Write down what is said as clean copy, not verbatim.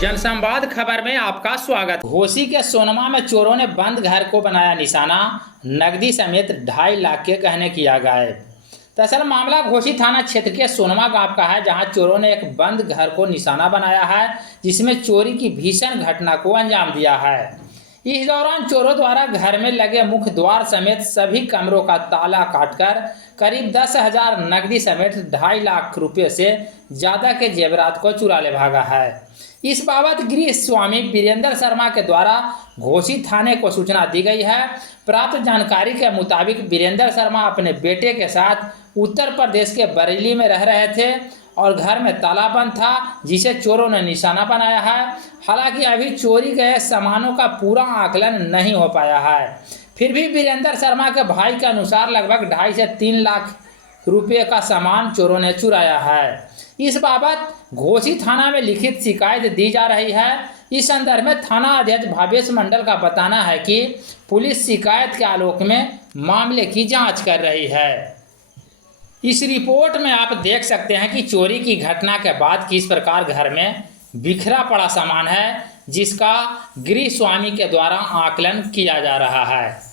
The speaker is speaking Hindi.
जनसंवाद खबर में आपका स्वागत। घोसी के सोनमा में चोरों ने बंद घर को बनाया निशाना, नकदी समेत 2.5 लाख के गहने किया गायब। दरअसल मामला घोसी थाना क्षेत्र के सोनमा गांव का है, जहां चोरों ने एक बंद घर को निशाना बनाया है, जिसमें चोरी की भीषण घटना को अंजाम दिया है। इस दौरान चोरों द्वारा घर में लगे मुख्य द्वार समेत सभी कमरों का ताला काटकर करीब 10,000 नकदी समेत 2.5 लाख रुपये से ज़्यादा के जेवरात को चुरा ले भागा है। इस बाबत गृह स्वामी वीरेंद्र शर्मा के द्वारा घोसी थाने को सूचना दी गई है। प्राप्त जानकारी के मुताबिक वीरेंद्र शर्मा अपने बेटे के साथ उत्तर प्रदेश के बरेली में रह रहे थे और घर में ताला बंद था, जिसे चोरों ने निशाना बनाया है। हालांकि अभी चोरी गए सामानों का पूरा आकलन नहीं हो पाया है। फिर भी वीरेंद्र शर्मा के भाई के अनुसार लगभग 2.5 से 3 लाख रुपये का सामान चोरों ने चुराया है। इस बाबत घोसी थाना में लिखित शिकायत दी जा रही है। इस संदर्भ में थाना अध्यक्ष भावेश मंडल का बताना है कि पुलिस शिकायत के आलोक में मामले की जांच कर रही है। इस रिपोर्ट में आप देख सकते हैं कि चोरी की घटना के बाद किस प्रकार घर में बिखरा पड़ा सामान है, जिसका गृह स्वामी के द्वारा आकलन किया जा रहा है।